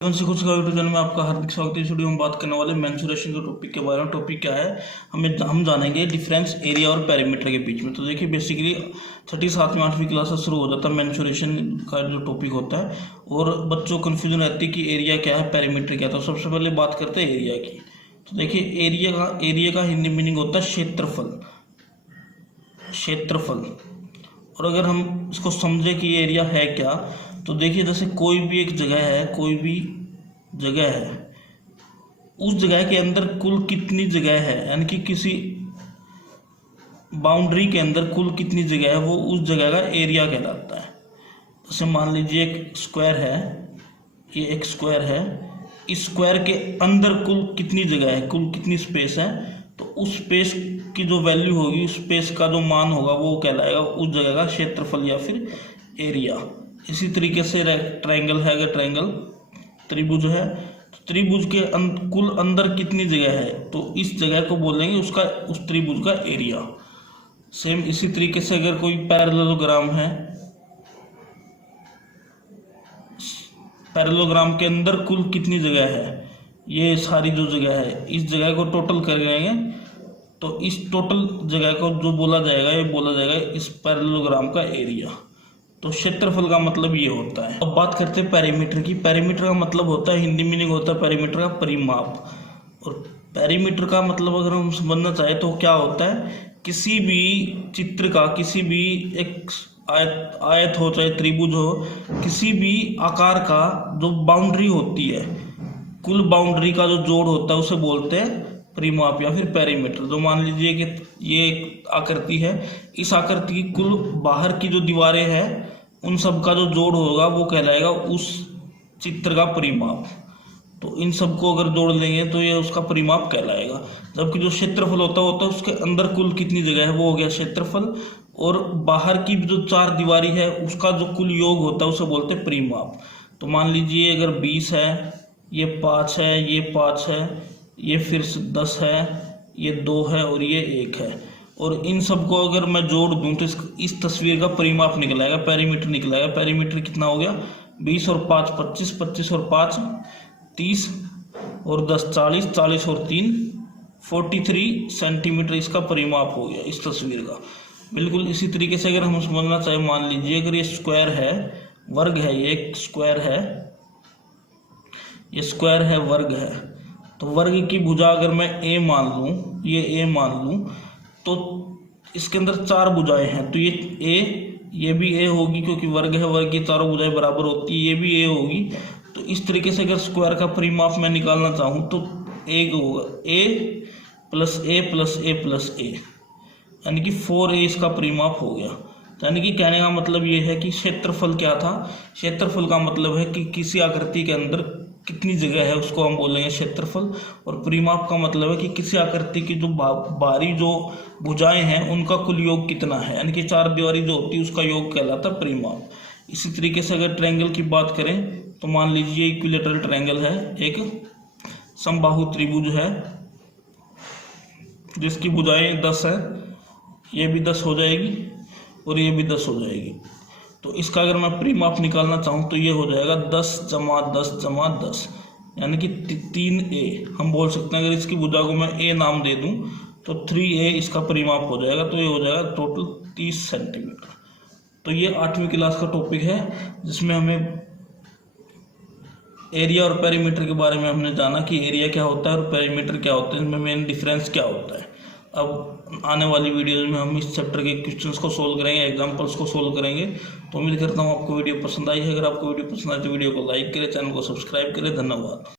से कुछ YouTube channel में आपका हार्दिक स्वागत है। इस वीडियो में बात करने वाले मेंसुरेशन के टॉपिक के बारे में। टॉपिक क्या है, हम जानेंगे डिफरेंस एरिया और पेरीमीटर के बीच में। तो देखिए बेसिकली 6ठी 7वीं 8वीं क्लास से शुरू हो जाता है मेंसुरेशन का जो टॉपिक होता है, और बच्चों को कन्फ्यूजन रहती है कि एरिया क्या है, पेरीमीटर क्या है। तो सबसे पहले बात करते हैं एरिया की। तो देखिए एरिया का हिंदी मीनिंग होता है क्षेत्रफल। और अगर हम इसको समझे कि एरिया है क्या, तो देखिए जैसे कोई भी जगह है, उस जगह के अंदर कुल कितनी जगह है, यानी कि किसी बाउंड्री के अंदर कुल कितनी जगह है, वो उस जगह का एरिया कहलाता है। जैसे मान लीजिए एक स्क्वायर है, ये एक स्क्वायर है, इस स्क्वायर के अंदर कुल कितनी जगह है, कुल कितनी स्पेस है, तो उस स्पेस की जो वैल्यू होगी, उस स्पेस का जो मान होगा, वो कहलाएगा उस जगह का क्षेत्रफल या फिर एरिया। इसी तरीके से ट्रायंगल है, अगर ट्रायंगल त्रिभुज है, तो त्रिभुज के कुल अंदर कितनी जगह है, तो इस जगह को बोलेंगे उस त्रिभुज का एरिया। सेम इसी तरीके से अगर कोई पैरेललोग्राम है, पैरेललोग्राम के अंदर कुल कितनी जगह है, ये सारी जो जगह है, इस जगह को टोटल करेंगे तो इस टोटल जगह को जो बोला जाएगा, ये बोला जाएगा इस पैरेललोग्राम का एरिया। तो क्षेत्रफल का मतलब ये होता है। अब बात करते हैं पेरीमीटर की। पेरीमीटर का मतलब होता है, हिंदी मीनिंग होता है पेरीमीटर का परिमाप। और पेरीमीटर का मतलब अगर हम समझना चाहें तो क्या होता है, किसी भी चित्र का, किसी भी एक आयत हो चाहे त्रिभुज हो, किसी भी आकार का जो बाउंड्री होती है, कुल बाउंड्री का जो जोड़ होता है, उसे बोलते हैं परिमाप या फिर पेरीमीटर। तो मान लीजिए कि ये एक आकृति है, इस आकृति की कुल बाहर की जो दीवारें हैं, उन सब का जो जोड़ होगा, वो कहलाएगा उस चित्र का परिमाप। तो इन सबको अगर जोड़ लेंगे तो ये उसका परिमाप कहलाएगा। जबकि जो क्षेत्रफल होता है उसके अंदर कुल कितनी जगह है, वो हो गया क्षेत्रफल। और बाहर की जो 4 दीवारी है, उसका जो कुल योग होता है, उसे बोलते हैं परिमाप। तो मान लीजिए अगर 20 है, ये 5 है, ये 5 है, ये फिर 10 है, ये 2 है और ये 1 है, और इन सबको अगर मैं जोड़ दूं तो इस तस्वीर का परिमाप निकलाएगा, पेरीमीटर निकलाएगा। पेरीमीटर कितना हो गया, 20 और 5 25, 25 और 5 30 और 10 40, 40 और 3 43 सेंटीमीटर इसका परिमाप हो गया इस तस्वीर का। बिल्कुल इसी तरीके से अगर हम समझना चाहें, मान लीजिए अगर ये स्क्वायर है, वर्ग है, ये एक स्क्वायर है, ये स्क्वायर है, वर्ग है, तो वर्ग की भुजा अगर मैं ए मान लूँ, ये ए मान लूँ, तो इसके अंदर 4 भुजाएं हैं, तो ये भी ए होगी, क्योंकि वर्ग है, वर्ग की चारों भुजाएं बराबर होती है, ये भी ए होगी। तो इस तरीके से अगर स्क्वायर का परिमाप मैं निकालना चाहूँ तो एक होगा ए प्लस ए प्लस ए प्लस ए, यानी कि 4a इसका परिमाप हो गया। यानी कि कहने का मतलब ये है कि क्षेत्रफल क्या था, क्षेत्रफल का मतलब है कि किसी आकृति के अंदर कितनी जगह है, उसको हम बोलेंगे क्षेत्रफल। और परिमाप का मतलब है कि किसी आकृति की जो बाहरी जो भुजाएं हैं, उनका कुल योग कितना है, यानी कि 4 दीवारी जो होती है, उसका योग कहलाता है परिमाप। इसी तरीके से अगर ट्रायंगल की बात करें, तो मान लीजिए इक्विलेटरल ट्रायंगल है, एक समबाहु त्रिभुज है जिसकी भुजाएं 10 है, ये भी 10 हो जाएगी और ये भी 10 हो जाएगी। तो इसका अगर मैं परिमाप निकालना चाहूँ तो ये हो जाएगा 10 जमा 10 जमा 10, यानी कि 3a हम बोल सकते हैं। अगर इसकी भुजा को मैं a नाम दे दूँ तो 3a इसका परिमाप हो जाएगा। तो ये हो जाएगा टोटल 30 सेंटीमीटर। तो ये 8वीं क्लास का टॉपिक है, जिसमें हमें एरिया और पेरीमीटर के बारे में हमने जाना कि एरिया क्या होता है और पेरीमीटर क्या होता है, इनमें मेन डिफरेंस क्या होता है। अब आने वाली वीडियोज में हम इस चैप्टर के क्वेश्चंस को सोल्व करेंगे, एग्जांपल्स को सोल्व करेंगे। तो उम्मीद करता हूँ आपको वीडियो पसंद आई है। अगर आपको वीडियो पसंद आए तो वीडियो को लाइक करें, चैनल को सब्सक्राइब करें। धन्यवाद।